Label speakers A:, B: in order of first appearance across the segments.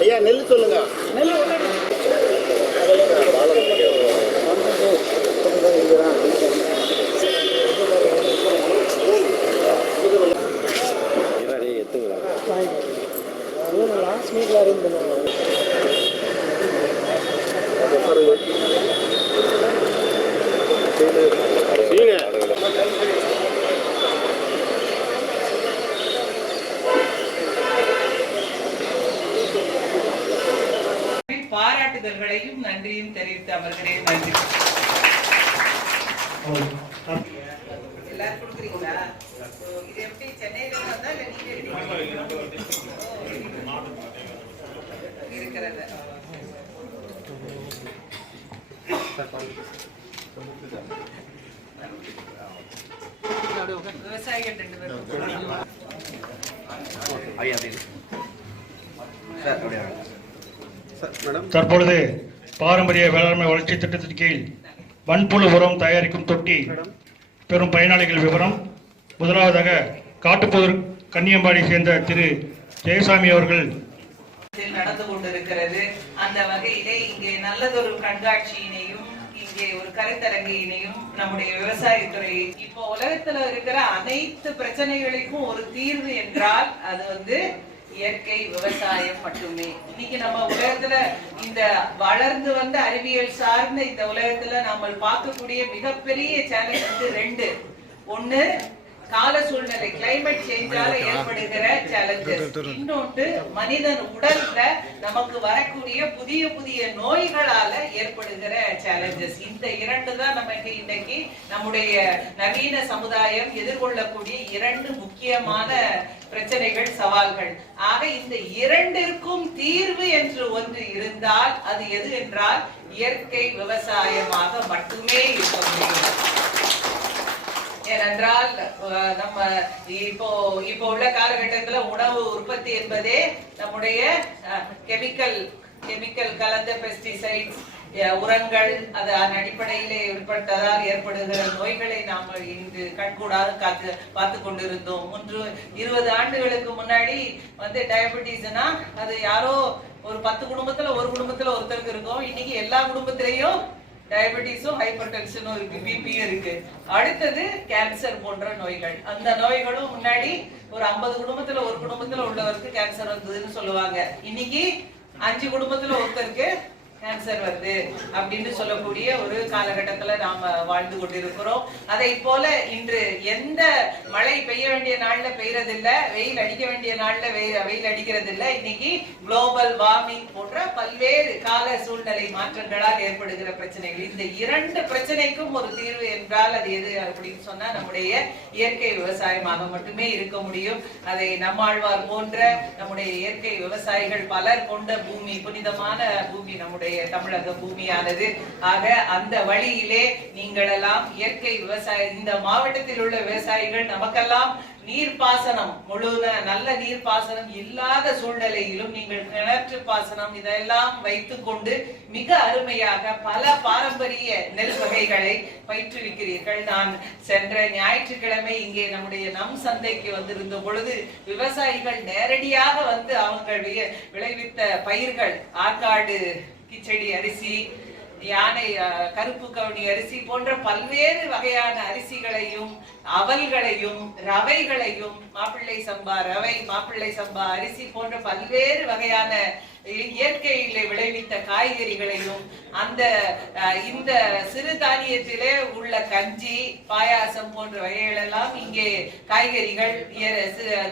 A: ஐயா நெல் சொல்லுங்க.
B: லாஸ்ட் வீக்ல அரேஞ்ச் பண்ணுவாங்க
C: பாராட்டுதல்களையும் நன்றியும் தெரிவித்து அவர்களே நன்றி. எல்லாரும் கொடுக்குறீங்களா? இது எப்படி சென்னையில இருந்து வந்தா இல்ல நீங்க எடுத்தீங்களா? ஓ, இருக்கிறது? விவசாயிகள் ரெண்டு பேரும்.
D: தற்பொழுது பாரம்பரிய வேளாண்மை வளர்ச்சி திட்டத்தின் கீழ் மண்புழு உரம் தயாரிக்கும் தொட்டி பெறும் பயனாளிகள் விவரம். முதலாவதாக காட்டுப்புதூர் கன்னியம்பாடி சேர்ந்த திரு ஜெயசாமி அவர்கள்.
C: நடந்து கொண்டிருக்கிறது. அந்த வகையிலே இங்கே நல்லதொரு கண்காட்சியினையும் இங்கே ஒரு கருத்தரங்கினையும் நம்முடைய விவசாயத்துறை இப்போ உலகத்துல இருக்கிற அனைத்து பிரச்சனைகளுக்கும் ஒரு தீர்வு என்றால் அது வந்து இயற்கை விவசாயம் மட்டுமே. இன்னைக்கு நம்ம உலகத்துல இந்த வளர்ந்து வந்த அறிவியல் சார்ந்த இந்த உலகத்துல நம்ம பார்க்கக்கூடிய மிகப்பெரிய சேலஞ்ச் வந்து ரெண்டு. ஒண்ணு கால சூழ்நிலை கிளைமேட் சேஞ்சால ஏற்படுகிற சேலஞ்சஸ் இன்னொன்று மனிதன் உடல்ல நமக்கு வரக்கூடிய புதிய புதிய நோய்களால ஏற்படுகிற சேலஞ்சஸ் இந்த இரண்டு தான் நமக்கு இன்னைக்கு நம்முடைய நவீன சமுதாயம் எதிர்கொள்ளக்கூடிய இரண்டு முக்கியமான பிரச்சனைகள் சவால்கள். ஆக இந்த இரண்டிற்கும் தீர்வு என்று ஒன்று இருந்தால் அது எது என்றால் இயற்கை விவசாயமாக மட்டுமே இருக்க முடியும். ஏனென்றால் நம்ம இப்போ இப்போ உள்ள காலகட்டத்துல உணவு உற்பத்தி என்பதே நம்முடைய கெமிக்கல் கெமிக்கல் கலந்த பெஸ்டிசைட்ஸ் உரங்கள் அது அதன் அடிப்படையிலே ஏற்பட்டதால் ஏற்படுகிற நோய்களை நாம் இன்று கண்கூடாக காத்து பார்த்து கொண்டிருந்தோம். முன்று இருபது ஆண்டுகளுக்கு முன்னாடி வந்து டயபெட்டிஸ்னா அது யாரோ ஒரு பத்து குடும்பத்துல ஒரு குடும்பத்துல ஒருத்தருக்கு இருக்கும். இன்னைக்கு எல்லா குடும்பத்திலையும் டயபெட்டிஸும் ஹைப்பர் டென்ஷனும் இருக்கு பிபியும் இருக்கு. அடுத்தது கேன்சர் போன்ற நோய்கள். அந்த நோய்களும் முன்னாடி ஒரு ஐம்பது குடும்பத்துல ஒரு குடும்பத்துல உள்ளவருக்கு கேன்சர் வந்ததுன்னு சொல்லுவாங்க. இன்னைக்கு அஞ்சு குடும்பத்துல ஒருத்தருக்கு கேன்சர் வருது அப்படின்னு சொல்லக்கூடிய ஒரு காலகட்டத்துல நாம வாழ்ந்து கொண்டிருக்கிறோம். அதை போல இன்று எந்த மழை பெய்ய வேண்டிய நாள்ல பெய்யறது இல்ல வெயில் அடிக்க வேண்டிய நாள்ல வெயில் வெயில் அடிக்கிறது இல்ல இன்னைக்கு குளோபல் வார்மிங் போன்ற பல்வேறு கால சூழ்நிலை மாற்றங்களால் ஏற்படுகிற பிரச்சனைகள். இந்த இரண்டு பிரச்சனைக்கும் ஒரு தீர்வு என்றால் அது எது அப்படின்னு சொன்னா நம்முடைய இயற்கை விவசாயமாக மட்டுமே இருக்க முடியும். அதை நம்மாழ்வார் போன்ற நம்முடைய இயற்கை விவசாயிகள் பலர் கொண்ட பூமி புனிதமான பூமி நம்முடைய தமிழக பூமியானது. ஆக அந்த வழியிலே நீங்களெல்லாம் இயற்கை விவசாய இந்த மாவட்டத்தில் உள்ள விவசாயிகள் நமக்கெல்லாம் நீர்ப்பாசனம் முழு நல்ல நீர்ப்பாசனம் இல்லாத சூழ்நிலையிலும் நீங்கள் கிணற்று பாசனம் இதெல்லாம் வைத்துக்கொண்டு மிக அருமையாக பல பாரம்பரிய நெல் வகைகளை பயிற்றுவிக்கிறீர்கள். நான் சென்ற ஞாயிற்றுக்கிழமை இங்கே நம்முடைய நம் சந்தைக்கு வந்திருந்த பொழுது விவசாயிகள் நேரடியாக வந்து அவங்களுடைய விளைவித்த பயிர்கள் ஆற்காடு கிச்சடி அரிசி யானை அஹ், கருப்பு கவுனி அரிசி போன்ற பல்வேறு வகையான அரிசிகளையும் அவல்களையும் ரவைகளையும் மாப்பிள்ளை சம்பா ரவை மாப்பிள்ளை சம்பா அரிசி போன்ற பல்வேறு வகையான இயற்கையிலே விளைவித்த காய்கறிகளையும் அந்த இந்த சிறு தானியத்திலே உள்ள கஞ்சி பாயாசம் போன்ற வகைகள் எல்லாம் இங்கே காய்கறிகள்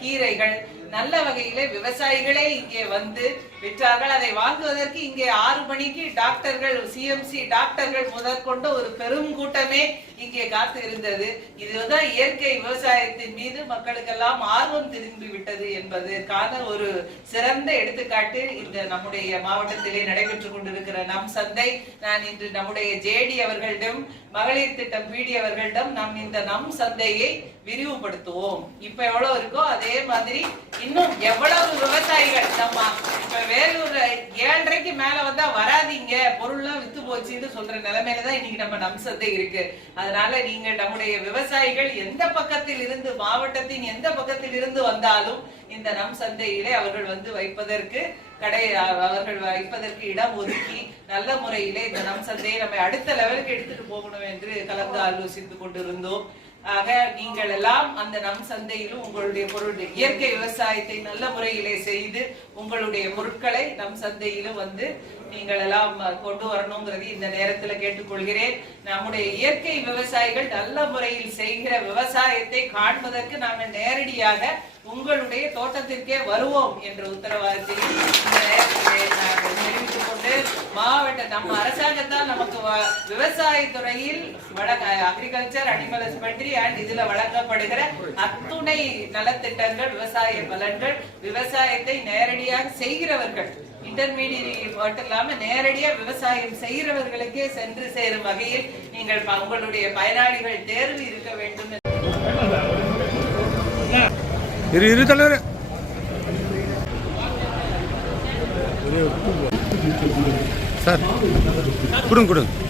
C: கீரைகள் நல்ல வகையிலே விவசாயிகளே இங்கே வந்து விற்றார்கள். அதை வாங்குவதற்கு இங்கே ஆறு மணிக்கு டாக்டர்கள் சிஎம்சி டாக்டர்கள் முதற்கொண்டு ஒரு பெரும் கூட்டமே இங்கே காத்து இருந்தது. இதுதான் இயற்கை விவசாயத்தின் மீது மக்களுக்கெல்லாம் ஆர்வம் திரும்பி விட்டது என்பதற்கான ஒரு சிறந்த எடுத்துக்காட்டு இந்த நம்முடைய மாவட்டத்திலே நடைபெற்றுக் கொண்டிருக்கிற நம் சந்தை நான் இன்று நம்முடைய ஜேடி அவர்களிடம் மகளிர் திட்டம் பிடி அவர்களிடம் நம் இந்த நம் சந்தையை விரிவுபடுத்துவோம். இப்ப எவ்வளவு இருக்கோ அதே மாதிரி இன்னும் எவ்வளவு விவசாயிகள் நம்ம இப்ப வேலூர் ஏழரைக்கு மேல வந்தா வராதீங்க பொருள்லாம் வித்து போச்சுன்னு சொல்ற நிலைமையில தான் இன்னைக்கு நம்ம நம் சந்தை இருக்கு. அதனால நீங்க நம்முடைய விவசாயிகள் எந்த பக்கத்தில் இருந்து மாவட்டத்தின் எந்த பக்கத்தில் இருந்து வந்தாலும் இந்த நம் சந்தையிலே அவர்கள் வந்து வைப்பதற்கு கடை அவர்கள் வைப்பதற்கு இடம் ஒதுக்கி நல்ல முறையிலே இந்த நம் சந்தையை நம்ம அடுத்த லெவலுக்கு எடுத்துட்டு போகணும். என்று கலந்து ஆலோசித்துக் கொண்டிருந்தோம். ஆக நீங்கள் எல்லாம் அந்த நம் சந்தையிலும் உங்களுடைய பொருள் இயற்கை விவசாயத்தை நல்ல முறையிலே செய்து உங்களுடைய பொருட்களை நம் சந்தையிலும் வந்து நீங்கள் எல்லாம் கொண்டு வரணுங்கிறது இந்த நேரத்துல கேட்டுக்கொள்கிறேன். நம்முடைய இயற்கை விவசாயிகள் நல்ல முறையில் செய்கிற விவசாயத்தை காண்பதற்கு நாங்கள் நேரடியாக உங்களுடைய தோட்டத்திற்கே வருவோம் என்ற உத்தரவாதத்தை தெரிவித்துக் கொண்டு மாவட்ட நம்ம அரசாங்கத்தால் நமக்கு விவசாயத்துறையில் அக்ரிகல்ச்சர் அனிமல் ஹஸ்பண்டரி அண்ட் இதுல வழங்கப்படுகிற அத்துணை நலத்திட்டங்கள் விவசாய பலன்கள் விவசாயத்தை நேரடியாக செய்கிறவர்கள். இன்டர்மீடியட் மட்டும் இல்லாம நேரடியா விவசாயம் செய்கிறவர்களுக்கே சென்று சேரும் வகையில் நீங்கள் உங்களுடைய பயனாளிகள் தேர்வு இருக்க வேண்டும் என்று
A: இரு இரு தலைவர். சார் கொடுங்க கொடுங்க.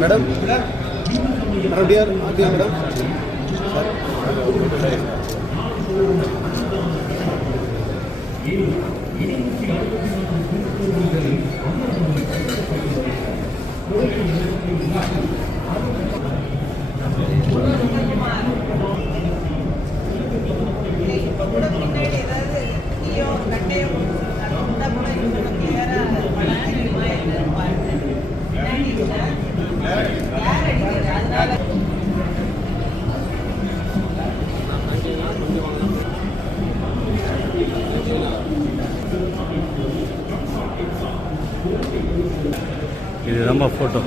B: மேடம்? RTR RTR madam?
C: இப்ப
A: இது ரொம்ப ஃபோட்டோ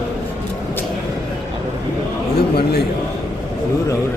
B: இது மல்லை
A: இவர் அவர்.